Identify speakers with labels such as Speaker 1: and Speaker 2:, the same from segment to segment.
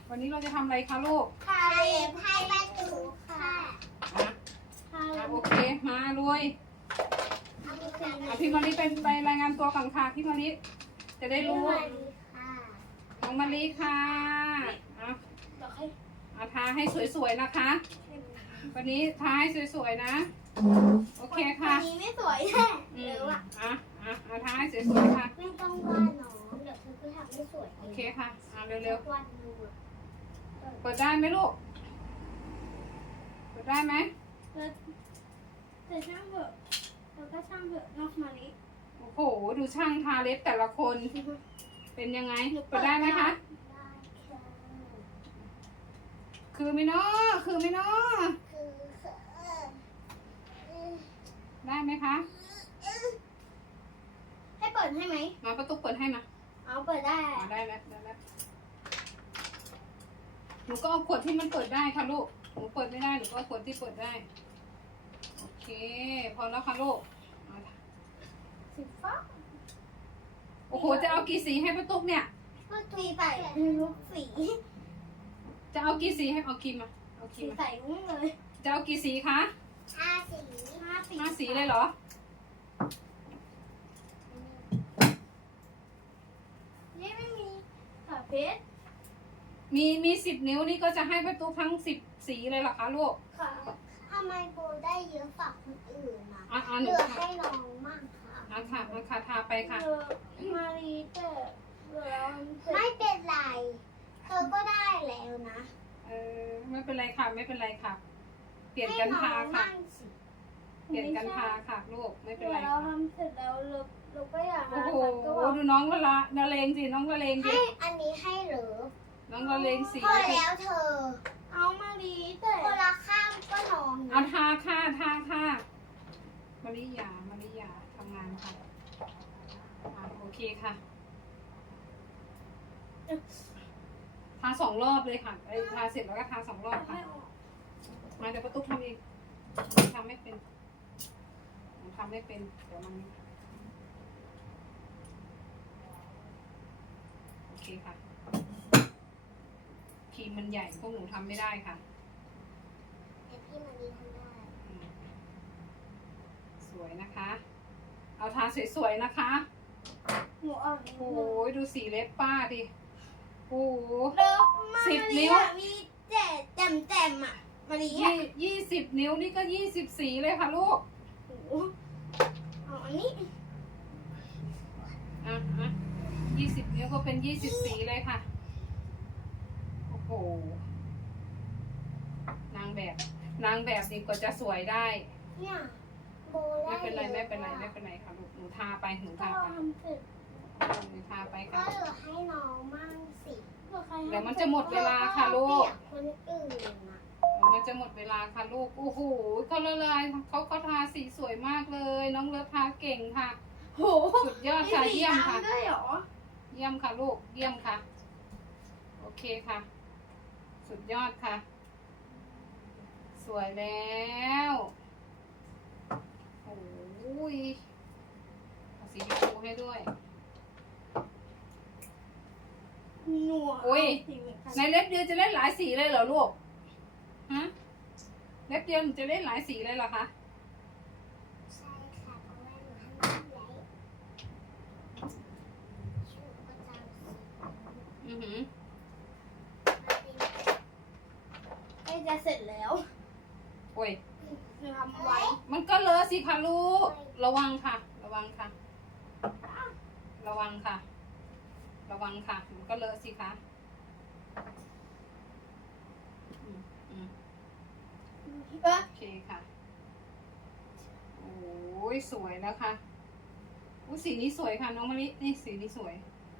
Speaker 1: วันนี้เราจะทำอะไรคะลูก
Speaker 2: ทาเล็บให้ป้าตู่ค่ะ
Speaker 1: โอเคมาเลยพี่มะลิไปรายงานตัวก่อนค่ะพี่มะลิจะได้รู้น้องมะลิค่ะทาให้สวยๆนะคะวันนี้ทาให้สวยๆนะโอเคค่ะ
Speaker 2: วันนี้ไม่สวยแน่หรือว่า
Speaker 1: ทาให้สวยๆค่ะ
Speaker 2: ไม่ต้องวาดน้องเดี๋ยวเธอก็ทำไม่สวย
Speaker 1: โอเคค่ะเร็ว
Speaker 2: วาดดู
Speaker 1: ๆเปิดได้ไหมลูกเปิดได้ไหม
Speaker 2: แต่ช่างเถอะเราก็ช่างเถอะนอกมาลิ
Speaker 1: โอ้โหดูช่างทาเล็บแต่ละคนเป็นยังไงเปิดได้ไหมคะคือไหมเนาะได้ไหมคะ
Speaker 2: ให้เปิดให้ไหม
Speaker 1: มาประตูเปิดให้มา
Speaker 2: เอาเปิดได้
Speaker 1: ได้แล้วหนูก็เอาขวดที่มันเปิดได้ค่ะลูกหนูเปิดไม่ได้หนูก็เอาขวดที่เปิดได้โอเคพอแล้วค่ะลูก
Speaker 2: สีฟ้า
Speaker 1: โอ้โหจะเอากี่สีให้ประตูเนี่ย
Speaker 2: สีใส่ทุกสี
Speaker 1: จะเอากี่สีให้เอาครีมมาเอาครี
Speaker 2: สี
Speaker 1: มมา
Speaker 2: ใส่หุ้งเลย
Speaker 1: จะเอากี่สีคะ
Speaker 2: 5 สี
Speaker 1: 5 สีเลยเหรอ
Speaker 2: นี่ไม่มีขาเพชร
Speaker 1: มี10 นิ้วนี่ก็จะให้ประตูทั้ง10 สีเลยเหรอคะลูก
Speaker 2: ค่ะทำไมโบได้เยอะฝากคนอื่นนะ
Speaker 1: ห
Speaker 2: เห
Speaker 1: นู
Speaker 2: ลือให้น้องมั่งค่ะ
Speaker 1: ค่ะทาไปค่ะ
Speaker 2: มารีแต่เหลือไม่เป็นไรเธอก็ได้แล้วนะ
Speaker 1: ไม่เป็นไรค่ะไม่เป็นไรค่ะ เปลี่ยนกันทาค่ะเปลี่ยนกันทาค่ะลูกไม่เป็นไร
Speaker 2: เราทำเสร็จแล้วเราก็อยาก
Speaker 1: โอ้โหดูน้องละเลงสิน้องละเลงดิ
Speaker 2: ให้อันนี้ให้หรือ
Speaker 1: น้องละเลงสี
Speaker 2: พอแล้วเธอ เอามารีแต่คนละข้างก็น้อง
Speaker 1: เอาทาค่ะมาริยาทำงานค่ะโอเคค่ะทา2 รอบเลยค่ะทาเสร็จแล้วก็ทา2 รอบค่ะมาเดี๋ยวประตูทำเองทำไม่เป็นเดี๋ยวมันโอเคค่ะครีมมันใหญ่พวกหนูทำไม่ได้ค่ะ
Speaker 2: แต่พี่มารีทำได้
Speaker 1: สวยนะคะ เอาทาสวยๆนะคะ
Speaker 2: หนูอ่อน
Speaker 1: โอ้โหดูสีเล็บป้าดิโอ้โห
Speaker 2: 10 นิ้วมีแจ่มอ่ะมารีอ่ะ
Speaker 1: 20 นิ้วนี่ก็20 สีเลยค่ะลูก
Speaker 2: โอ้โหเอาอันนี้
Speaker 1: 20 นิ้วก็เป็น20 สีเลยค่ะโอ้โหนางแบบนี่ก็จะสวยได้
Speaker 2: เนี่ยโบ
Speaker 1: ไม่เป็นไร
Speaker 2: ยอะ
Speaker 1: ไม่เป็นไรค่ะลูกหนูทาไป
Speaker 2: ก็เราทำเสร็จ
Speaker 1: หนูทาไป
Speaker 2: ก็
Speaker 1: ค่ะ
Speaker 2: เหลือให้น้องมั่งสิ
Speaker 1: เดี๋ยวมันจะหมดเวลาค่ะลูก
Speaker 2: คนอื่นนะ
Speaker 1: มันจะหมดเวลาค่ะลูกโอ้โหเขาละลายเขาก็ทาสีสวยมากเลย น้องเลิฟทาเก่งค่ะ
Speaker 2: โห
Speaker 1: สุดยอดค่ะเยี่ยมค่ะ
Speaker 2: ได้เหรอ
Speaker 1: เยี่ยมค่ะลูกเยี่ยมค่ะโอเคค่ะ สุดยอดค่ะ สวยแล้วโอ้ยเอาสีชมพูให้ด้วย
Speaker 2: หนู
Speaker 1: โอ้ย ในเล็บเดียวจะเล่นหลายสีเลยเหรอลูกฮะเล็บเดียวหนูจะเล่นหลายสีเลยเหรอคะ
Speaker 2: ใช่ค่ะเพราะว่าหนูให้น้องไว้ชุดประจำสี
Speaker 1: อือหือ
Speaker 2: ใกล้จะเสร็จแล้ว
Speaker 1: โอ้ย
Speaker 2: หนูทำไว้
Speaker 1: มันก็เลอะสิคะลูกระวังค่ะระวังค่ะมันก็เลอะสิคะอืมโอเคค่ะโอ้ยสวยแล้วค่ะอุ้ยสีนี้สวยค่ะน้องมะลินี่สีนี้สวย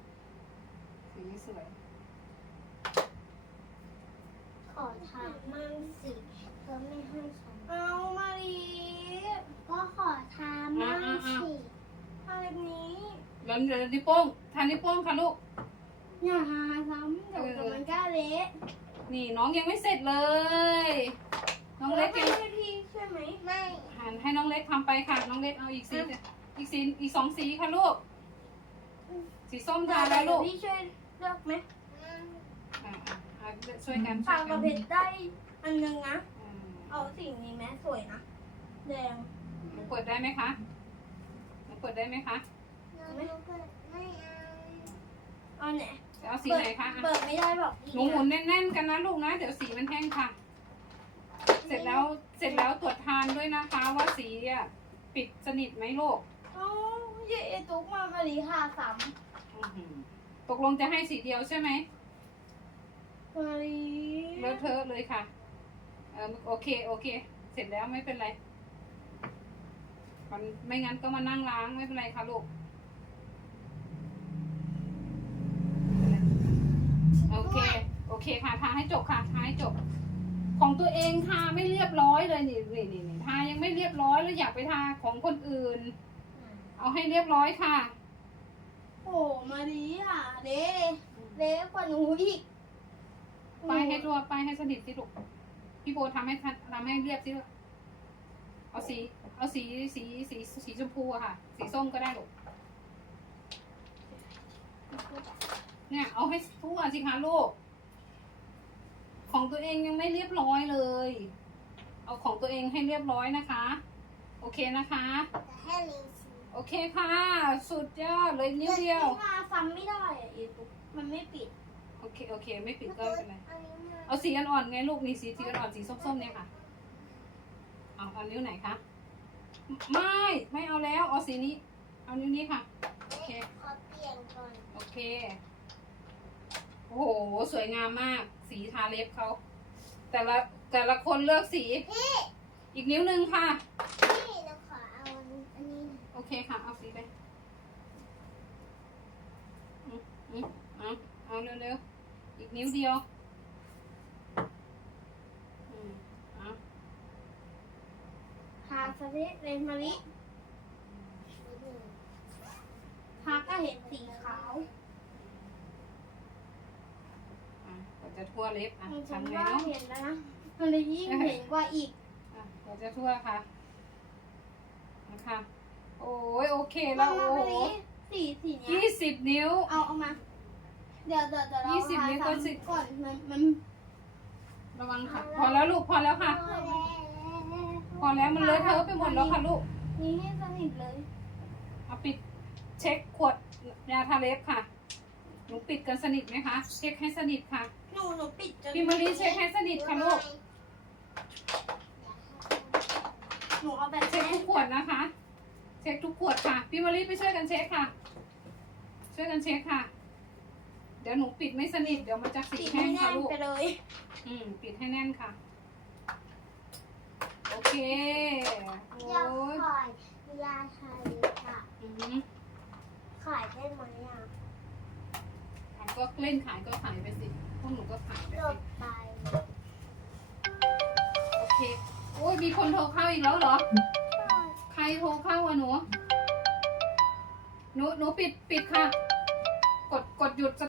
Speaker 2: ขอทานมั่งสิเธอไม่ให้ฉันเอามารีก็ขอทานมั่งสิอะไรนี้
Speaker 1: แล้วเดี๋ยวนิ้วโป้งทานิ้วโป้งค่ะลูก
Speaker 2: อย่าหาซ้ำเดี๋ยวมันก็เละ
Speaker 1: นี่น้องยังไม่เสร็จเลยน้องเล็กยัง
Speaker 2: ให้พี่ใช่ไหมไม่
Speaker 1: หันให้น้องเล็กทำไปค่ะน้องเล็กเอาอีกสองสีค่ะลูกสีส้มทาแล้วลูก
Speaker 2: พี่ช่วยเลือกไหม
Speaker 1: อ่าช่วยกัน
Speaker 2: ปากกับเพชรได้อันนึงนะ
Speaker 1: อืม
Speaker 2: เอาสิ่งนี้แม่สวยนะแดง
Speaker 1: หนูเปิดได้ไหมคะหนูเปิดได้ไหมคะ
Speaker 2: ไม่เอาไหน
Speaker 1: จะเอาสีไหนคะ
Speaker 2: เปิดไม่ได้บอก
Speaker 1: หนูหมุนแน่นๆกันนะลูกนะ เดี๋ยวสีมันแห้งค่ะ เสร็จแล้วตรวจทานด้วยนะคะว่าสีอ่ะปิดสนิทไหมลูก
Speaker 2: เอ้าเย่ตุ๊กมามาลีค่ะซ้
Speaker 1: อื้อหือตกลงจะให้สีเดียวใช่ไหม
Speaker 2: ำมาลี
Speaker 1: เลอะเทอะเลยค่ะโอเค เสร็จแล้วไม่เป็นไรมันไม่งั้นก็มานั่งล้างไม่เป็นไรค่ะลูกโอเคค่ะทาให้จบค่ะทาให้จบ ของตัวเองทาไม่เรียบร้อยเลยนี่ทายังไม่เรียบร้อยแล้วอยากไปทาของคนอื่น เอาให้เรียบร้อยค่ะ
Speaker 2: โอ้มาลีอ่ะเละกว่าหนูอีก
Speaker 1: ป้ายให้ตัวป้ายให้สนิทสิลูกพี่โบทำให้เรียบสิลูกเอาสีชมพูอะค่ะ สีส้มก็ได้ลูกเนี่ยเอาให้ทั่วสิคะลูกของตัวเองยังไม่เรียบร้อยเลย เอาของตัวเองให้เรียบร้อยนะคะ โอเคนะคะ โอเคค่ะ สุดยอดเลยนิ้วเดียว
Speaker 2: มาซ้ำไม่ได้อ่ะอีตุ๊กมันไม่ปิด
Speaker 1: โอเคไม่ปิดก็ไม่เป็นไรเอาสีอ่อนๆไงลูกนี่สีอ่อนๆสีส้มๆเนี่ยค่ะเอานิ้วไหนคะไม่เอาแล้วเอาสีนี้เอานิ้วนี้ค่ะโอเค
Speaker 2: ขอเปลี่ยนก่อน
Speaker 1: โอเคโอ้โหสวยงามมากสีทาเล็บเขาแต่ละคนเลือกสีอีกนิ้วนึงค่ะ
Speaker 2: พี่เราขอเอาอันนี้
Speaker 1: โอเคค่ะเอาสีไปเอาเร็วๆอีกนิ้วเดียวเอา
Speaker 2: ทาสเปรย์เลนมาลิทาก็เห็นสีขาว
Speaker 1: เราจะทั่วเล็บ
Speaker 2: ฉัน
Speaker 1: ทำไง
Speaker 2: ว่า
Speaker 1: เนาะ
Speaker 2: เห็นแล้วนะมันเลยยิ่งเห็นกว่าอีก
Speaker 1: เราจะทั่วค่ะนะคะโอ้ยโอเคแล้วโอ้โห
Speaker 2: สีเนี้ย
Speaker 1: 20 นิ้ว
Speaker 2: เอามา เดี๋ยวเรา
Speaker 1: 20นิ้วก็สิบ
Speaker 2: ก่อนมัน
Speaker 1: ระวังค่ะ พอแล้วลูกพอแล้วค่ะ พอแล้วมันเลอะเทอะไปหมดแล้วค่ะลูก
Speaker 2: นี่ให้สนิทเลย
Speaker 1: เอาปิดเช็คขวดยาทาเล็บค่ะหนูปิดกันสนิทไหมคะเช็คให้สนิทค่ะ
Speaker 2: หนูปิดจน
Speaker 1: พี่มารีเช็คให้สนิทค่ะลูก
Speaker 2: หนูเอาแบบ
Speaker 1: เช็คทุกขวดนะคะ เช็คทุกขวดค่ะพี่มารีไปช่วยกันเช็คค่ะ ช่วยกันเช็คค่ะ เดี๋ยวหนูปิดไม่สนิทเดี๋ยวมันจะสี
Speaker 2: ปิด
Speaker 1: แห้
Speaker 2: ให้
Speaker 1: ง
Speaker 2: แน่
Speaker 1: ค่ะ
Speaker 2: น
Speaker 1: ลูก
Speaker 2: ไปเลย
Speaker 1: ปิดให้แน่นค่ะ โอเคโอ้ย
Speaker 2: ขายยาทาลิปอะ
Speaker 1: อืม
Speaker 2: ขายได้ไหมอ่ะ
Speaker 1: ก็เล่นขายก็ขายไปสิพวกหนูก็ขายไป
Speaker 2: จ
Speaker 1: สิ
Speaker 2: บไป
Speaker 1: โอเคโอ้ยมีคนโทรเข้าอีกแล้วเหรอ ใครโทรเข้าอ่ะหนูปิดค่ะ กดหยุดส